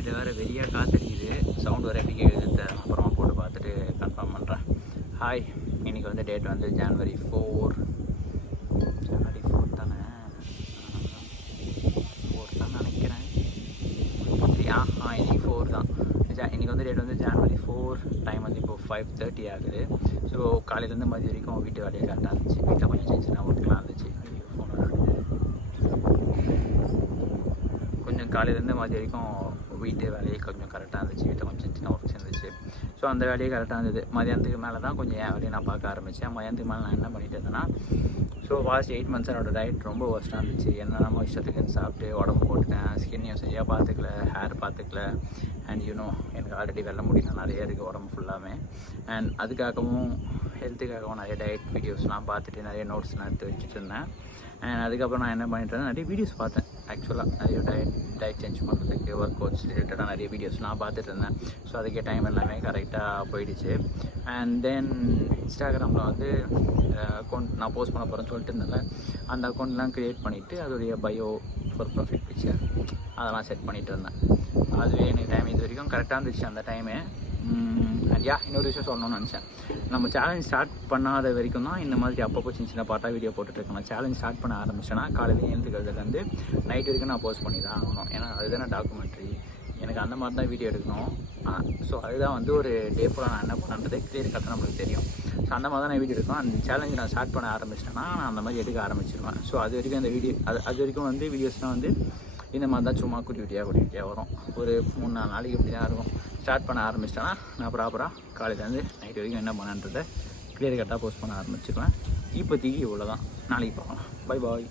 வெளியில் வேறு வெளியாக காத்தடிக்குது. சவுண்ட் வேறு எப்படி கேட்குது அப்புறமா போட்டு பார்த்துட்டு கன்ஃபார்ம் பண்ணுறேன். ஹாய், இன்றைக்கி வந்து டேட் வந்து ஜனவரி 4 தானே, 4 தான் நினைக்கிறேன். இன்றைக்கி 4 தான். இன்றைக்கி வந்து டேட் வந்து ஜனவரி 4. டைம் வந்து இப்போது 5:30 ஆகுது. ஸோ காலையிலேருந்து மதியம் வரைக்கும் வீட்டு வேலையை கரெக்டாக இருந்துச்சு. வீட்டில் கொஞ்சம் சின்ன சின்ன ஒர்க்லாம் இருந்துச்சு. கொஞ்சம் காலையிலேருந்து மதியம் வரைக்கும் வீட்டு வேலையே கொஞ்சம் கரெக்டாக இருந்துச்சு. வீட்டில் கொஞ்சம் சின்ன ஒர்க்ஸ் இருந்துச்சு. ஸோ அந்த வேலையே கரெக்டாக இருந்தது. மதியானத்துக்கு மேலே தான் கொஞ்சம் என் வேலையை நான் பார்க்க ஆரம்பித்தேன். மதியானத்துக்கு மேலே நான் என்ன பண்ணிட்டு இருந்தேன்னா, ஸோ லாஸ்ட் 8 months என்னோடய டயட் ரொம்ப ஒர்ஸ்ட்டாக இருந்துச்சு. என்ன நம்ம இஷ்டத்துக்குன்னு சாப்பிட்டு உடம்பு போட்டுட்டேன். ஸ்கின்னையும் சரியாக பார்த்துக்கல, ஹேர் பார்த்துக்கல. அண்ட் எனக்கு ஆல்ரெடி வெள்ள முடியல நிறைய இருக்குது உடம்பு ஃபுல்லாமே. அண்ட் அதுக்காகவும் ஹெல்த்துக்காகவும் நிறைய டயட் வீடியோஸ்லாம் பார்த்துட்டு நிறைய நோட்ஸ்லாம் எடுத்து வச்சுட்டு இருந்தேன். அண்ட் அதுக்கப்புறம் நான் என்ன பண்ணிட்டு இருந்தேன், நிறைய வீடியோஸ் பார்த்தேன். ஆக்சுவலாக நிறைய டயட் சேஞ்ச் பண்ணுறதுக்கு ஒர்க் அவுட்ஸ் ரிலேட்டடாக நிறைய வீடியோஸ்லாம் பார்த்துட்டு இருந்தேன். ஸோ அதுக்கே டைம் எல்லாமே கரெக்டாக போயிடுச்சு. அண்ட் தென் இன்ஸ்டாகிராமில் வந்து அக்கௌண்ட் நான் போஸ்ட் பண்ண போகிறேன்னு சொல்லிட்டு இருந்தேன். அந்த அக்கௌண்ட்லாம் க்ரியேட் பண்ணிவிட்டு அதோடைய பயோ ஃபார் ப்ராஃபிட் பிக்சர் அதெல்லாம் செட் பண்ணிகிட்டு இருந்தேன். அதுவே எனக்கு டைம் இது வரைக்கும் கரெக்டாக இருந்துச்சு அந்த டைமு. இன்னொரு விஷயம் சொல்லணும்னு நினச்சேன். நம்ம சேலஞ்ச் ஸ்டார்ட் பண்ணாத வரைக்கும் தான் இந்த மாதிரி அப்பப்போ சின்ன சின்ன பாட்டாக வீடியோ போட்டுட்ருக்கேன். நான் சேலஞ்ச் ஸ்டார்ட் பண்ண ஆரம்பிச்சேன்னா காலையில் எழுந்துக்கிறதுலேருந்து நைட் வரைக்கும் நான் போஸ்ட் பண்ணி தான் ஆகணும். ஏன்னா அதுதானே டாக்குமெண்ட்ரி. எனக்கு அந்த மாதிரி தான் வீடியோ எடுக்கணும். ஸோ அதுதான் வந்து ஒரு டே ஃபுல்லாக நான் என்ன பண்ணுறது கிளியர் கரெக்டாக நம்மளுக்கு தெரியும். ஸோ அந்த மாதிரி தான் நான் வீடியோ எடுக்கணும். அந்த சேலஞ்சு நான் ஸ்டார்ட் பண்ண ஆரம்பிச்சிட்டேன்னா நான் அந்த மாதிரி எடுக்க ஆரம்பிச்சிடுவேன். ஸோ அது வரைக்கும் அந்த வீடியோ அது வரைக்கும் வந்து வீடியோஸ்லாம் வந்து இந்த மாதிரி தான் சும்மா குட்டி குட்டியாக வரும். ஒரு 3-4 நாளைக்கு இப்படி தான் இருக்கும். ஸ்டார்ட் பண்ண ஆரம்பிச்சிட்டேன்னா நான் ப்ராப்பராக காலையிலேருந்து நைட் வரைக்கும் என்ன பண்ணன்றதை கிளியர் கட்டாக போஸ்ட் பண்ண ஆரம்பிச்சிடுவேன். இப்போதைக்கு இவ்வளோ தான். நாளைக்கு பார்க்கலாம். Bye bye.